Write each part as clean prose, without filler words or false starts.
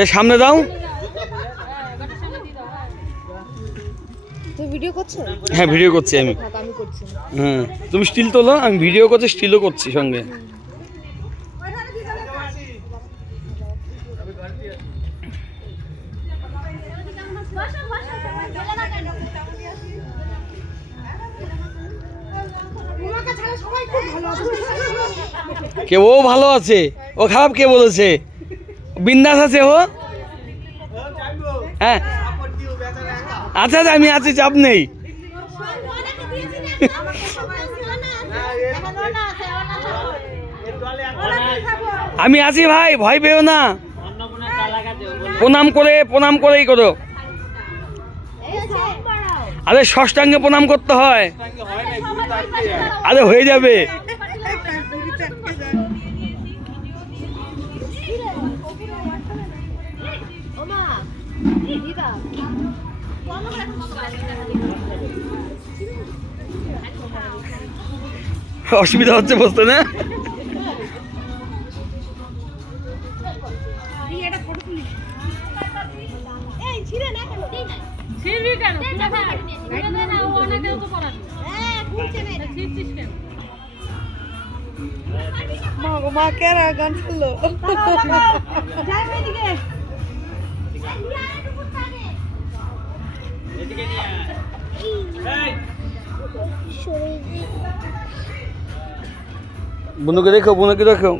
এর সামনে দাও। তুই ভিডিও করছো? হ্যাঁ ভিডিও করছি আমি। আমি করছি। হ্যাঁ তুমি স্টিল তোলো, আমি ভিডিও করছি, স্টিলও করছি সঙ্গে। কে ও ভালো আছে? ও খারাপ কে বলেছে? বিন্দাস আছে ও। হ্যাঁ আচ্ছা আচ্ছা আমি আছি, চাপ নেই। আমি আছি ভাই, ভয় পেও না। প্রণাম করেই করো। আরে ষষ্ঠাঙ্গে প্রণাম করতে হয়। আরে হয়ে যাবে। অসুবিধা হচ্ছে বুঝতে না? মা কেরা গান শুনলো। বুনুকে দেখো, বুনুকে দেখো।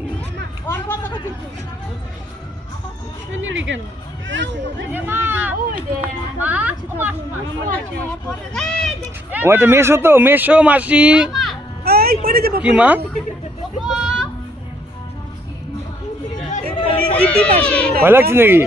ও একটা মেশো তো, মেশো মাসি। কি মা? ভয় লাগছে নাকি?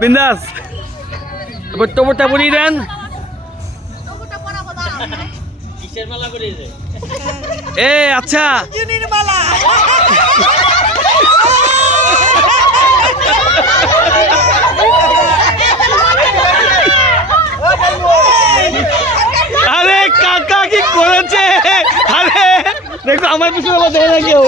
বিন্দাস এবার তোমরটা পরিয়ে দেন। এ আচ্ছা আরে কাকা কি করেছে? আরে দেখো আমার পিছনে আবার দেখে না কেউ।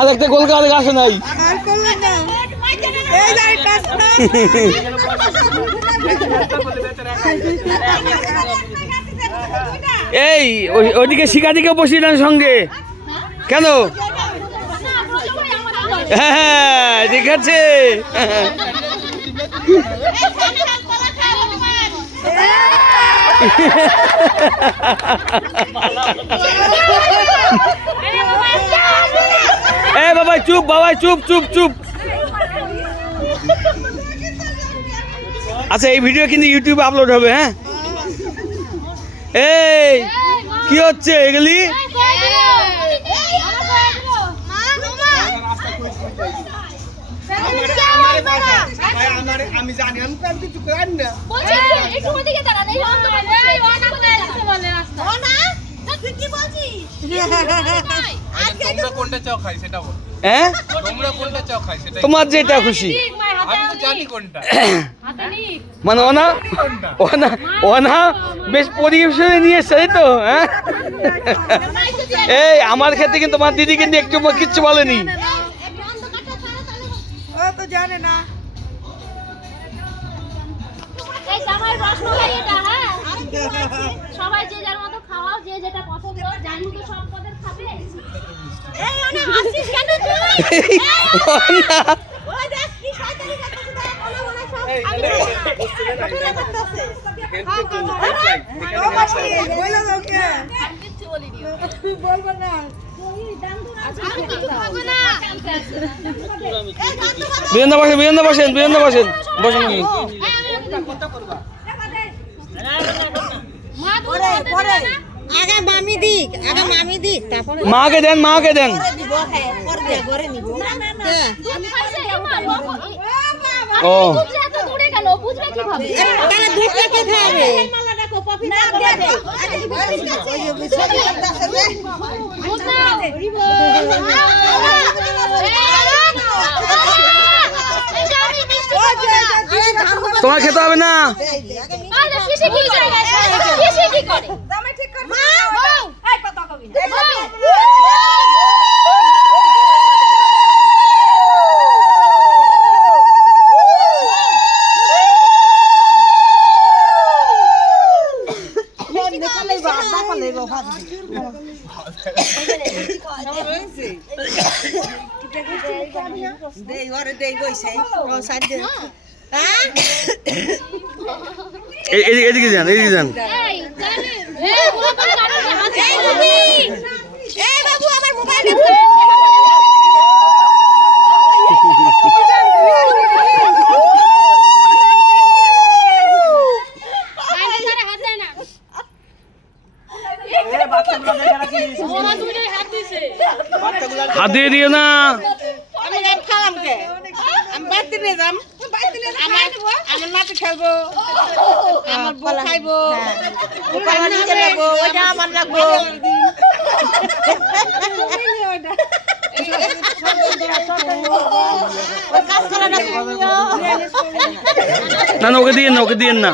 আরেকটা গোল করে আসে নাই। এই ওইদিকে শিকাদিকে বসিয়ে দেন সঙ্গে। কেন? হ্যাঁ ঠিক আছে। এ বাবা চুপ, বাবা চুপ চুপ চুপ। আচ্ছা এই ভিডিও কিন্তু ইউটিউবে আপলোড হবে। হ্যাঁ এই কি হচ্ছে এগুলি? আমি জানি আমি তো কিছু করি না। তোমরা কোনটা চাও খাই সেটা বল। হ্যাঁ তোমরা কোনটা চাও খাই সেটা। তোমার যেটা খুশি। আমি তো জানি কোনটা। মানে ওনা বেশ পরিবেশনে নিয়ে এসছে তাই তো। হ্যাঁ এই আমার ক্ষেত্রে কিন্তু তোমার দিদি কিন্তু একটু কিচ্ছু বলেনি। ও তো জানে না। সবাই যে যার মতো খাওয়াও, যে যেটা পছন্দ, যার মতো সব পদের খাবে। এই ওনা হাসিস কেন তুই? ওই দেখ কি শয়তানি করতেছ দেখ, ওনা ওনা সব আমি না করতেছে। ও বাসি বইলা দাও কে? আমি কিছু বলিনি। বলবো না। আমি কিছু খাবো না। বিরেন্দা বসেন, বিরেন্দা বসেন, বিরেন্দা বসেন, বসেন। কথা করবা। আগে মামি দিক, আগে মামি দিক, তারপরে মাকে দেন, মাকে দেন। দিব। হ্যাঁ পরে ঘরে নিব। ও বুঝলে এত দূরে গেল বুঝবে কিভাবে তাহলে দুধটা কে খাবে মালা রাখো পপি না দে দে তোমার খেতে হবে না। আরে কিসে কি করে কিসে কি করে জামাই ঠিক করে মা এই কথা কবি না এদিকে যান, এদিকে যান। এই জানে এই বাবা কারণ এই বাবু এই বাবু আমার মোবাইল হাত দিয়ে দিও না। আমি গান খালাম কে আমি বাইতে নিয়ে যাম আমার নাতি খেলবো আমার বউ খাইবো আমার নিজে লাগবো ওইটা আমার লাগবো কাজ করা না না না, ওকে দিয়েন না, ওকে দিয়েন না।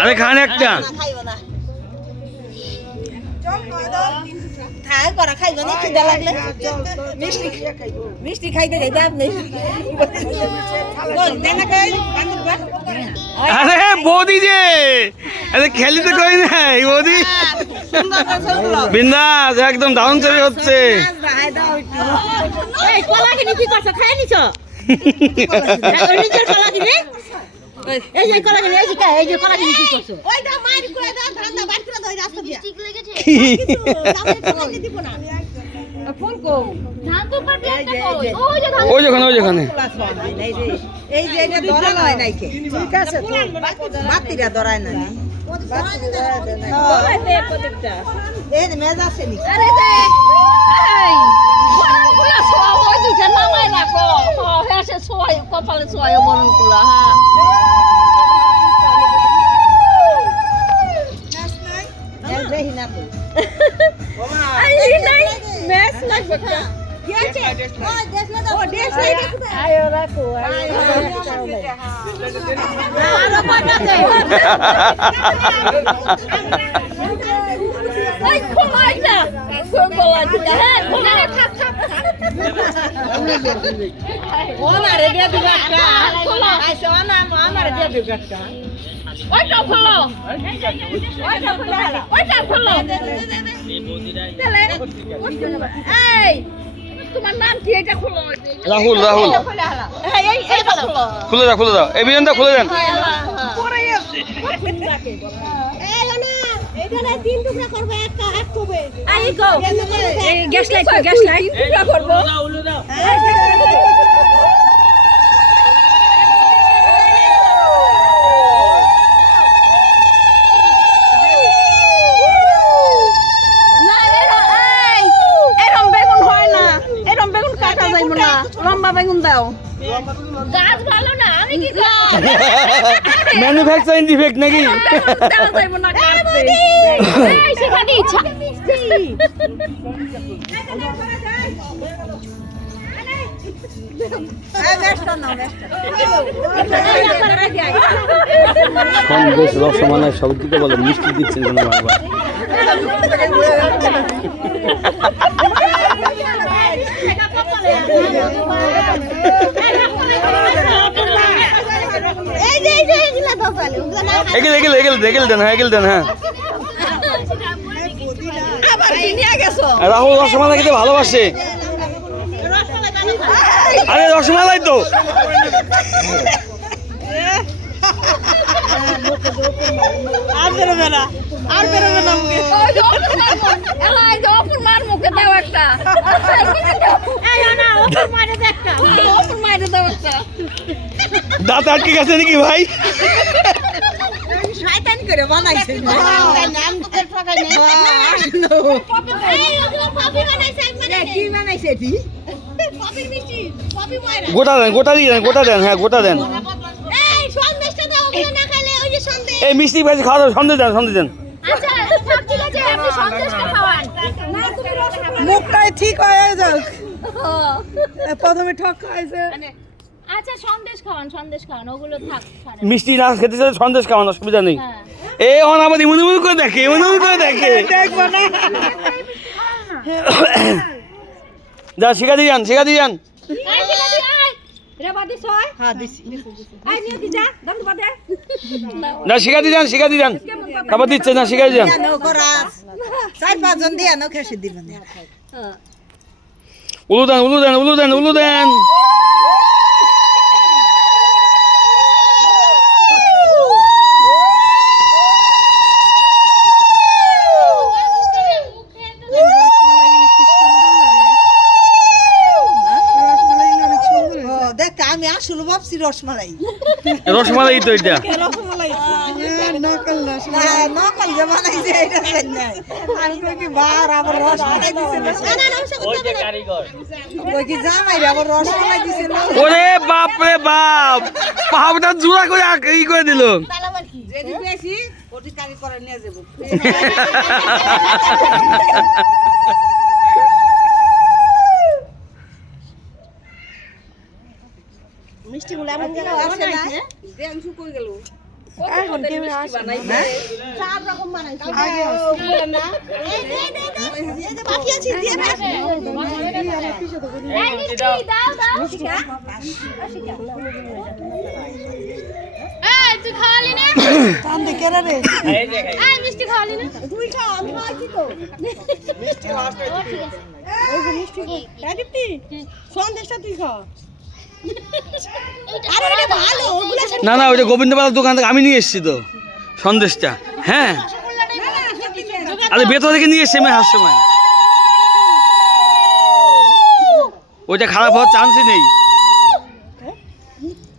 আরে খান একটা। খাইবো না থাক করা খাইবো না খিদা লাগলে মিষ্টি খাইতে খাইতে আপনি আরে বৌদি যে আরে খেলিতে কই নাই বৌদি। বিন্দাস একদম দারুণ চলে হচ্ছে। এই কলা কিনে কি করছো খাই নিছো নিজের কলা কিনে এই যে কলা কিনে এই যে কলা কিনে কি করছো ওইটা মাইর করে দাও ধান্দা বাইর করে দাও রাস্তা দিয়া ঠিক লেগেছে কিছু দিব না ফোন কো ধান তো পারবে একটা কই ওই যে ধান ওই যেখানে, ওই যেখানে। এই যে এটা ধরা হয় নাই কে ঠিক আছে তো বাতিরা ধরায় না এই মেজা আছে নি আরে দে এই বরণ কুলা সোয়া ওই দুইটা নামাই রাখো হেসে সোয় কপালে সোয় বরণ কুলা হ্যাঁ দেহি না তো এই নাই মেস লাগবে কি আছে ওই দেশ না দাও ও দেশ নাই আয়ো রাখো আয়ো আরো পাটা দে এই খোলাই না খোলা দিটা হ্যাঁ খোলা থাক থাক ও মারে দিয়া দিবাটা খোলা আইসো না আমারে দিয়া দিবাটা ওইটা খোলো ওইটা খোলো ওইটা খোলো এই তোমার নাম কি এটা খোলো রাহুল, রাহুল। এই এইটা খোলো খুলে দাও, খুলে দাও। এই বিজনটা খুলে দেন। এই না এখানে তিন টুকরা করবে একটা হাত করবে এই গো এই গ্যাস লাইট টুকরা করব না এই এরম বেগুন হয় না এরম বেগুন কাটা যাইব না লম্বা বেগুন দাও গাছ ভালো না আমি কি ম্যানুফ্যাকচারিং ডিফেক্ট নাকি? দাও যাইব না কাটতে এই সেখানে ইচ্ছা সন্দেশ, রসমালাই সব দিতে বলে, মিষ্টি দিচ্ছেন কেন বারবার? এগেল এগেল এগেল এগেল দেন, হ্যাঁ এগেল দেন, হ্যাঁ। রাহুল রসমালাই খেতে ভালোবাসে। আরে রসমালাই তো আর বেরোবে না আর বেরোবে না মুখে এই যে অপুর মার মুখে দাও একটা এই না অপুর মারে দাও একটা অপুর মারে দাও একটা দাঁত আটকে গেছে নাকি ভাই? শয়তানি করে বানাইছে নাম তো ঠাকাই নেই এই ওগুলো পাপি বানাইছে একবারে কি বানাইছে এটি কপির মিষ্টি কপি ময়রা গোটা দেন হ্যাঁ গোটা দেন এই সন্দেশটা দাও ওগুলো না খেলে ওই যে সন্দেশ এই মিষ্টি ভাজি খাওয়া দাও সন্দেশ দেন আচ্ছা সব ঠিক আছে আপনি সন্দেশটা খাওয়ান না তুমি রসগোল্লা মুখটাই ঠিক হয়ে যাক প্রথমে ঠক খাইছে আচ্ছা সন্দেশ খাওয়ান ওগুলো থাক ছাড়েন। মিষ্টি না খেতে চাইলে সন্দেশ খাওয়ানো অসুবিধা নেই হ্যাঁ এই অন আবার ইমন করে দেখে দেখবো না যা শিখা দিয়ে যান এই ঠিক আছে আয় রে বাদি ছয় হ্যাঁ দিছি আই নিয়ে দি যা দম বাদে না শিখা দিয়ে যান খাবার দিচ্ছে না শিখা দিয়ে যান জানো করা 4-5 জন দিয়ে আনো খেসে দিবেন উলু দেন দেখ আমি আসলে ভাবছি রসমালাই রসমালাই তো এটা নকল যে বানাইছে এটা জানি নাই আমি কই কি বার আবার রসমালাই দিছে না ওই কি জামাই আবার রসমালাই দিছে না ওরে বাপ রে বাপ পাহাড়টা জোড়া করে ই করে দিল যেদি বেশি ওটি কারি করে নিয়ে যাব মিষ্টি গুলো এমন যেন আসে না বানাইছে দেন শু কই গেল এখন কেমন আসে বানাইছে চার রকম বানাইছে না এই যে বাকি আছে দিয়ে না এই মিষ্টি দাও এই তুই খাওয়ালি না টান দে কেন রে এই মিষ্টি খাওয়ালি না তুই খা আমি খাইছি তো মিষ্টি লাস্ট ও ঠিক আছে এই যে মিষ্টি কই কাটিতি সন্দেশটা তুই খা আরে এটা ভালো ওগুলো না ওইটা গোবিন্দপাড়ার দোকান থেকে আমি নিয়ে এসেছি তো সন্দেশটা হ্যাঁ আরে ভেতর থেকে নিয়ে এসছি আমি হার সময় ওইটা খারাপ হওয়ার চান্সই নেই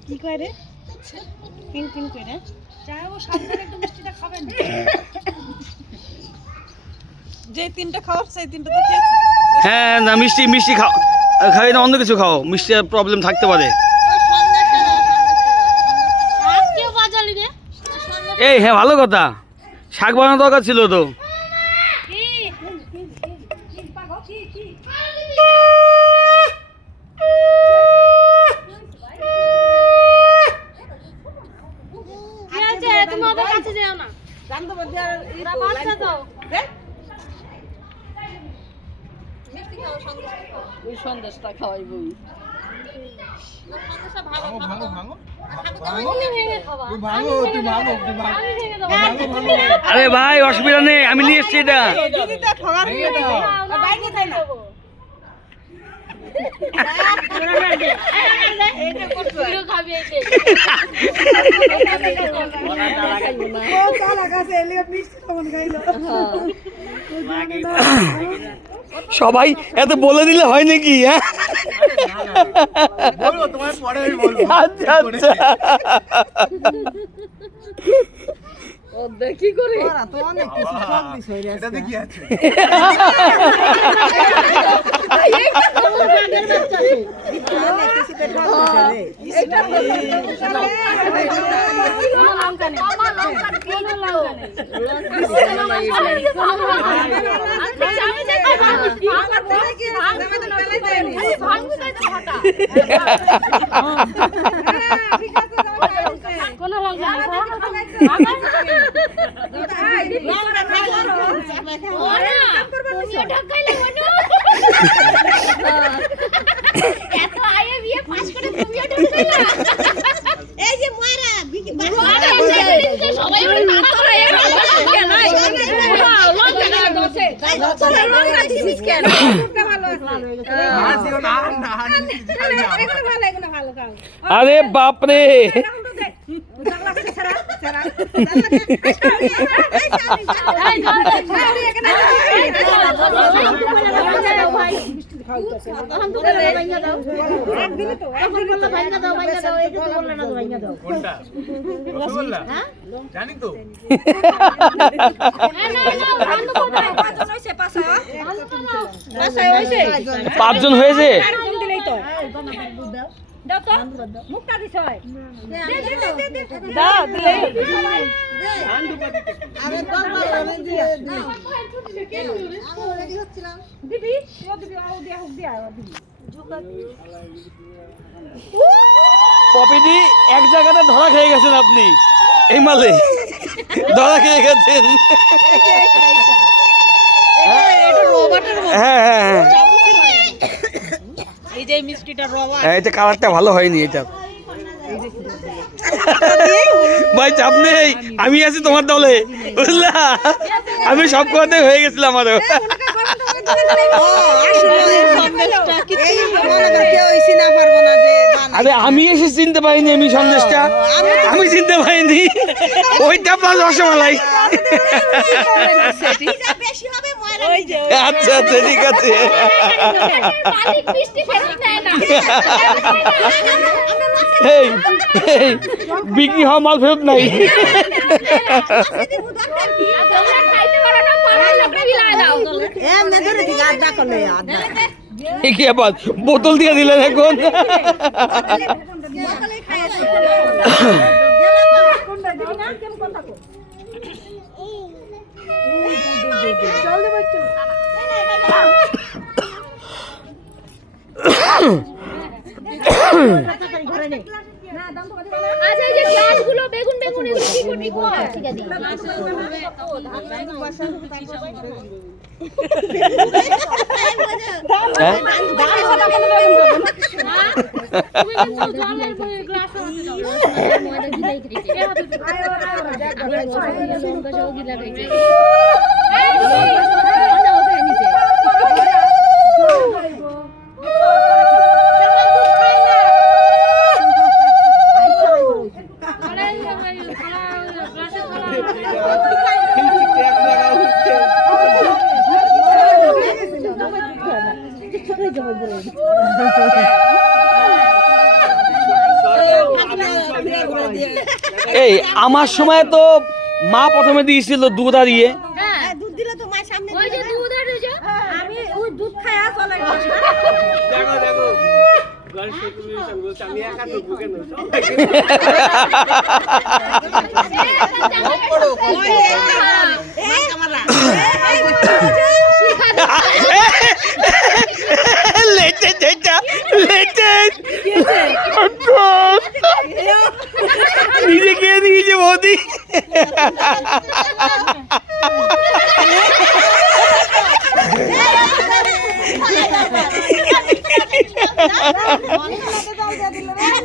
কি কয় রে পিন পিন কইরা চাও সাবধানে একটু মিষ্টিটা খাবেন যে তিনটা খাওয়ার সেই তিনটা তো খেয়েছি হ্যাঁ না মিষ্টি খাই না অন্য কিছু খাও মিষ্টি প্রবলেম থাকতে পারে আর কেউ বাজালি রে এই হ্যাঁ ভালো কথা শাক বানানো দরকার ছিল তো কি আছে তুমি ওদের কাছে যেও না জানতো বন্ধু আর ওরা বাচ্চা তো দেখ ওই সন্দেশটা খাওয়াইবই ভাঙো তুমি ভেঙে খাবা তুই ভাঙো আমি ভেঙে দেবো আরে ভাই অসুবিধা নেই আমি নিয়ে এসছি এটা দিদিটা ঠগা দিয়ে দাও বাইরে যাই না এইটা করতে খাবি এইটা ও কালা কাছে এলে মিষ্টি কেমন খাইলো সবাই এত বলে দিলে হয় নাকি হ্যাঁ বলবো তোমার পরে আমি বলবো আচ্ছা ও দেখি করে ওরা তো অনেক কিছু সব দিছ হইরে এটাতে কি আছে অনেক কিছু দেখা দিছে রে এটা কোনো লঙ্কা নেই কোনো লঙ্কা নেই আমি দেখি আমার থেকে কি আমি তো পেলাই দেয়নি ভাঙতে যাচ্ছে হঠাৎ কোনো লঙ্কা নেই তুমিও ঢাকাইলে মনু এত আয়ে বিয়ে পাস করে তুমিও ঢাকাইলা এই যে ময়রা সবাই বলে তাড়া করে কেন লঙ্কা না দোসে লঙ্কা দিছিস কেন ভালো আছে আর দিও না ভালো খাও আরে বাপরে কোনটা রসগোল্লা জানি তো বাসায় হইছে 5 জন হয়েছে। আর কোন দিলেই তো দাও তো মুখটা দিছ হয় দাও দিলে আরে দরবার দিয়ে দিবি ও দিবি আও দিয়া হুক দিয়া দিবি পপিদি এক জায়গাতে ধরা খেয়ে গেছেন আপনি, এই মালে ধরা খেয়ে গেছেন। এটা রবার্টের মতো হ্যাঁ হ্যাঁ হ্যাঁ, এই যে মিষ্টিটা রবা এটা কালারটা ভালো হয়নি এটা। ভাই চাপ নেই, আমি আছি তোমার দলে, বুঝলা? আমি সব কথাতে হয়ে গেছিলাম আমারও। আরে আমি এসে চিনতে পারিনি, আমি সন্দেশটা আমি চিনতে পারিনি, ওইটা প্লাস রসমালাই। আচ্ছা আচ্ছা ঠিক আছে। মালিক মিষ্টি ফেরত দেয় না এই এই বিক্রি হওয়া মাল ফেরত নাই। তোমরা খাইতে পারো না, পাড়ার লোকরা বিলাই দাও এমনি ধরে দিকে আড্ডা করলে আড্ডা এ কি আবার বোতল দিয়ে দিলেন এখন? আচ্ছা এই যে গ্লাসগুলো বেগুন বেগুন এগুলো কি করবি কর ঠিক আছে হ্যাঁ? এই আমার সময় তো মা প্রথমে দিয়েছিল দুধ আর ইয়ে। হ্যাঁ দুধ দিলে তো মা সামনে ওই যে দুধ আর ওই যে আমি ওই দুধ খায়া চলে গেছি দেখো দেখো গল্প তুমি সব বলছ, আমি একা তো বুকে নই। এই ক্যামেরা লেটেস্ট এটা লেটেস্ট নিজে খেয়ে দিয়েছে বৌদি।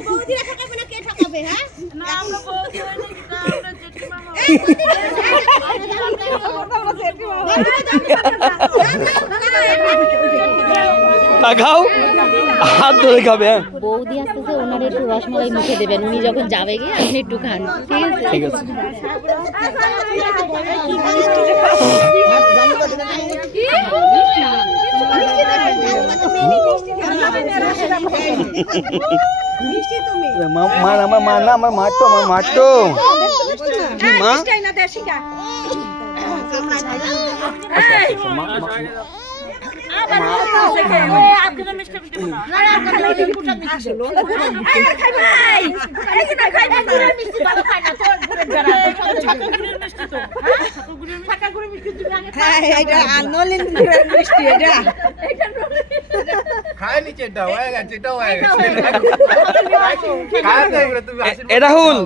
বৌদিরা ঠকাবে না কে ঠকাবে হ্যাঁ না আমরা বৌদি হই না কিন্তু আমরা জেঠিমা খাও হাত ধরে খাবে। হ্যাঁ বৌদি আসতেছে, ওনার একটু রসমালাই মুখে দেবেন, উনি যখন যাবে গিয়ে আপনি একটু খান, ঠিক আছে? ঠিক আছে। মা আমার মা না, আমার মার তো, আমার মার তো মা। খায় নিচে এটা হয়ে গেছে, এটা হয়ে গেছে। খায় না এগুলো তুমি আসলে এ রাহুল,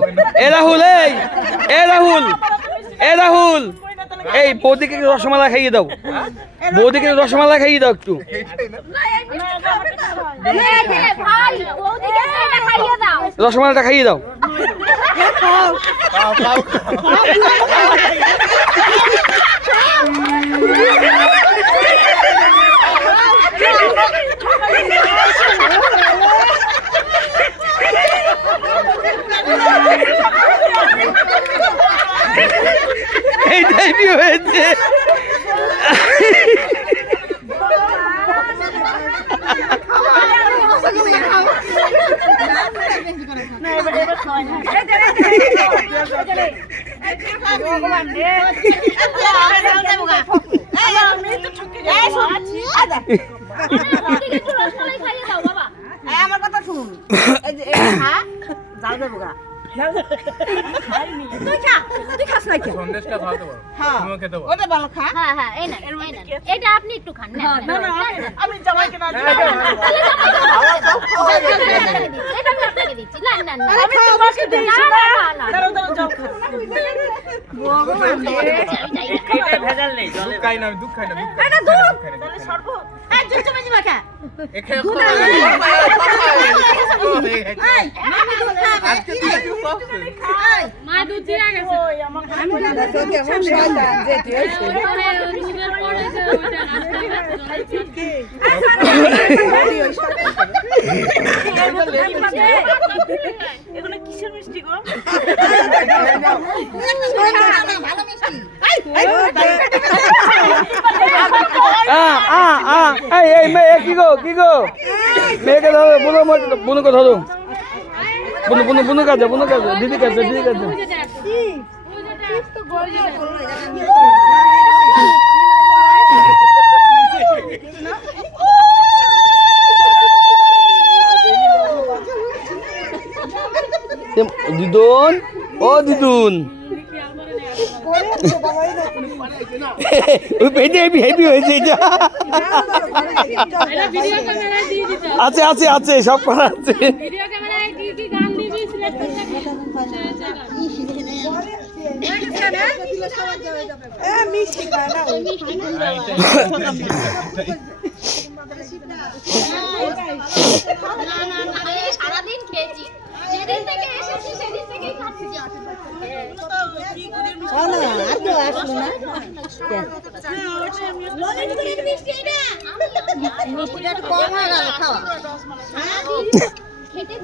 এ রাহুল, এই এ রাহুল, এ রাহুল, এই বৌদিকে রসমালাই খাইয়ে দাও, বৌদিকে রসমালাই খাইয়ে দাও একটু। এইটাই না। ভাই ওদিকে এটা খাইয়ে দাও রসমালাইটা খাইয়ে দাও। পাও পাও এইটাই কি হয়েছে? ভগবান রে বৌদিকে একটু রসমালাই খাইয়ে দাও বাবা। আমার কথা শুনুন, এই যে জাল দেবো গা। তুই খাস না কি? সন্দেশটা খাওয়াতে পারো, হ্যাঁ তুমিও খেতে পারো। ওটা ভালো খা। হ্যাঁ হ্যাঁ এই না এটা আপনি একটু খান না আমি জামাইকে না এটা আমি আপনাকে দিচ্ছি না না না আমি তোমাকে দিই না। না দাঁড়াও দাঁড়াও যাও খা। ভেজাল নেই দুধ খাই না, আমি দুধ খাই না, দুধ খাই না, দুধ খাই না, দুধ খাই না। শরবত। এই জুস চামচ মাখা এখানে আজকে তুই একটু soft হয়ে। মা দুধ দিয়ে গেছে আমি কেমন শয়তান যে তুই হইছিস। দুধের পরে যে ওইটা নাস্তা এগুলো কিসের মিষ্টি গো? ভালো মিষ্টি এই মেয়ে কি গো মেয়েকে ধরো বুনুকে ধরো বুনু কাছে দিদি কাছে দিদুন ও দিদুন ওই পেটে হেভি হয়েছে এটা এটা ভিডিও ক্যামেরায় দিয়ে দিতে আছে সব করা আছে ভিডিও ক্যামেরায় কি গান দিবি সিলেক্ট করে সারাদিন খেয়েছি যেদিন থেকে এসেছি সেদিন থেকেই খাচ্ছি মিষ্টিটা একটু কম হয়ে গেল খাওয়া খেতে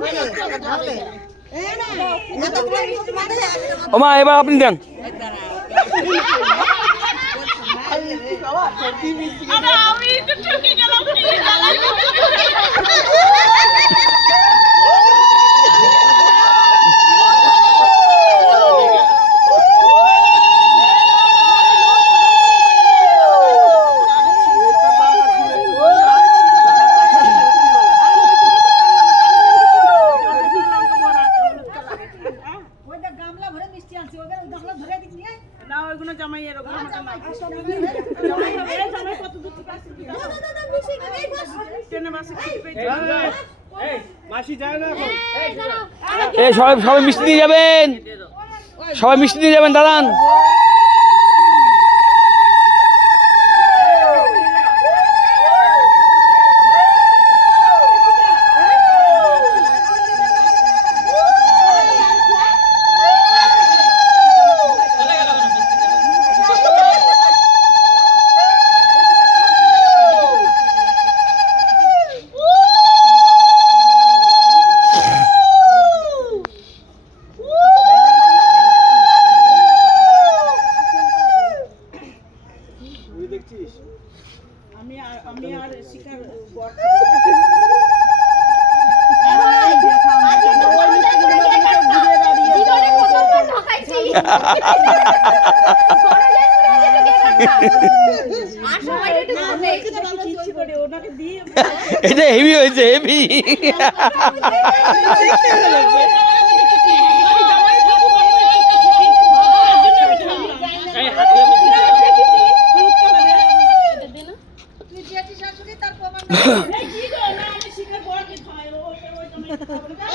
ওমা এবার আপনি দেন আমি একটু ঠকে গেলাম। না ওইগুলো জামাই এরকম জামাই কত দূর থেকে আসছে ট্রেনে বাসে মাসি যায় না এখন। এই সবাই মিষ্টি দিয়ে যাবেন দাঁড়ান আমি আর শিকার ওনাকে দিয়ে এটা হেভি হয়েছে হেভি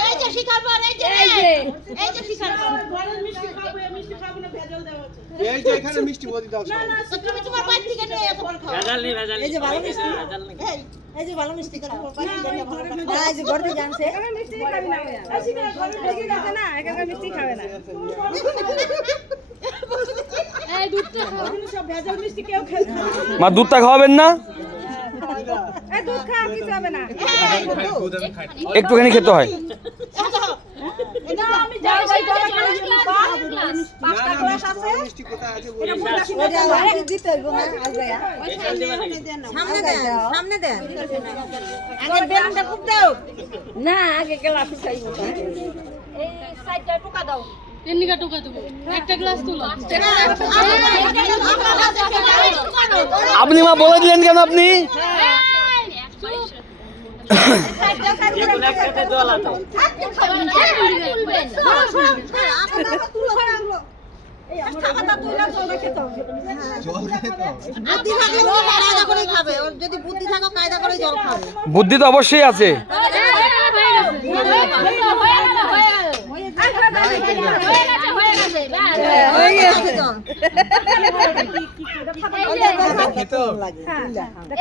এই যে শিকার পর এই যে শিকার পর মিষ্টি খাবো মিষ্টি খাবো না ভেজাল দেওয়া আছে। এই যে এখানে মিষ্টি বদি দাও সব। তুমি তোমার বাড়ি থেকে নিয়ে এত বড় খাও এই যে ভালো মিষ্টি এই যে ভালো মিষ্টি করে এই যে গড়তে জানছে মিষ্টি খাবি না এই শিকার ঘরে ঢুকে গেছে না একা মিষ্টি খাবে না এই দুধটা খাও সব ভেজাল মিষ্টি কেউ খেতে মা দুধটা খাওয়াবেন না এই দুধ খা কিছু হবে না দুধ আমি খাই। একটুখানি খেতে হয় এটা আমি যাই পাঁচটা গ্লাস আছে। মিষ্টি কোথায় আছে বলি। দিতে হইব না আলবায়া সামনে দেন আগে বেলুনটা খুব দাও না আগে গ্লাস খাইবো এই সাইডটা টুকা দাও এমনি টোকা দেবো একটা গ্লাস তুলো আপনি মা বলে দিলেন কেন আপনি? যদি বুদ্ধি থাকো কায়দা করে জল খাবে। বুদ্ধি তো অবশ্যই আছে।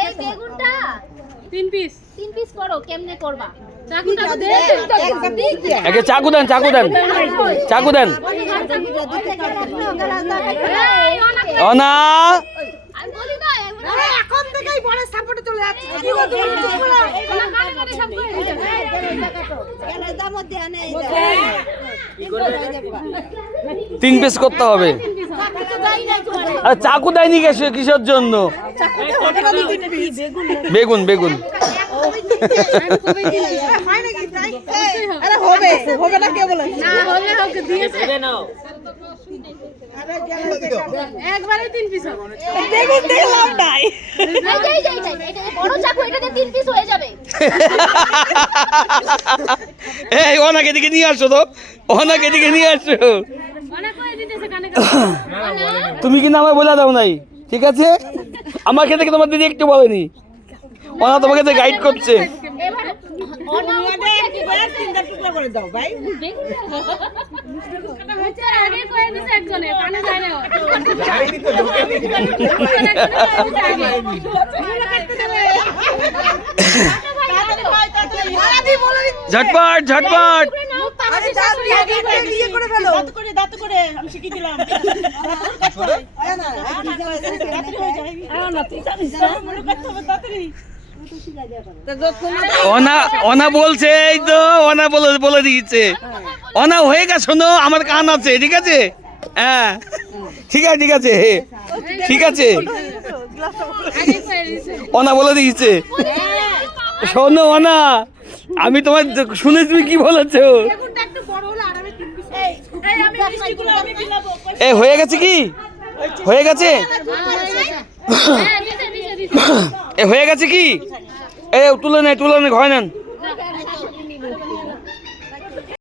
এই বেগুনটা 3 পিস 3 পিস করো, কেমনে করবা? একে চাকু দেন, চাকু দেন, চাকু দেন। অনা আমি বলি না এখন থেকেই বড় সাপোর্টে চলে যাচ্ছে। তিন পিস করতে হবে। আরে চাকু দেয়নি কিসের জন্য? বেগুন বেগুন আরে হবে হবে না কে বলে? না হলে ওকে দিয়েছে একবারে 3 পিস হবে বেগুন দিয়ে লাভ নাই। এটা বড় চাকু, এটাতে 3 পিস হয়ে যাবে। এই ওনাকে দিকে নিয়ে আসো তো, ওনাকে দিকে নিয়ে আসো। অনেক করে দিতেছে কানে কানে তুমি কিন্তু আমায় বলে দাও নাই, ঠিক আছে? আমার ক্ষেত্রে তোমার দিদি একটু বলেনি, ওনা তোমাকে গাইড করছে। এবার টুকরা করে দাও ভাই। হচ্ছে আগে করে দিছে একজনে কানে যায় না যাইনি তো ঢোকেনি। ঝটপট ঝটপট। অনা অনা বলছে, এই তো অনা বলে দিয়েছে। অনা হয়ে গেছে, শোনো আমার কান আছে, ঠিক আছে? হ্যাঁ ঠিক আছে ঠিক আছে ঠিক আছে, অনা বলে দিয়েছে। শোনো অনা, আমি তোমার শুনে তুমি কি বলেছো? এ হয়ে গেছে কি? হয়ে গেছে? এ হয়ে গেছে কি? এ তুলে নেই হয় নেন।